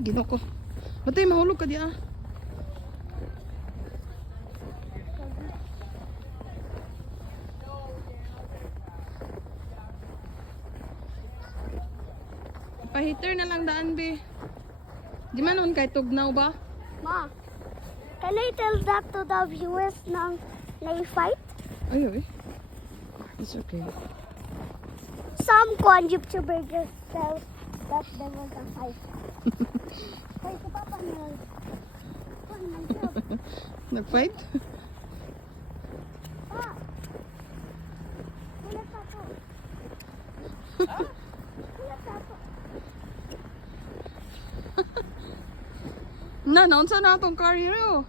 Ay, ginoo ko. Matay, mahulog ka di ah. Pahiter na lang daan, be. Di man nun kay tugnaw ba? Ma, can I tell that to the viewers ng na-fight? Ay, ay. It's okay. Some YouTuber just tell that they was a fight. Kaya si Papa na. Nag-fight? Pa! Kulat ka to. Kulat ka to. Na, naunsa na itong career oh.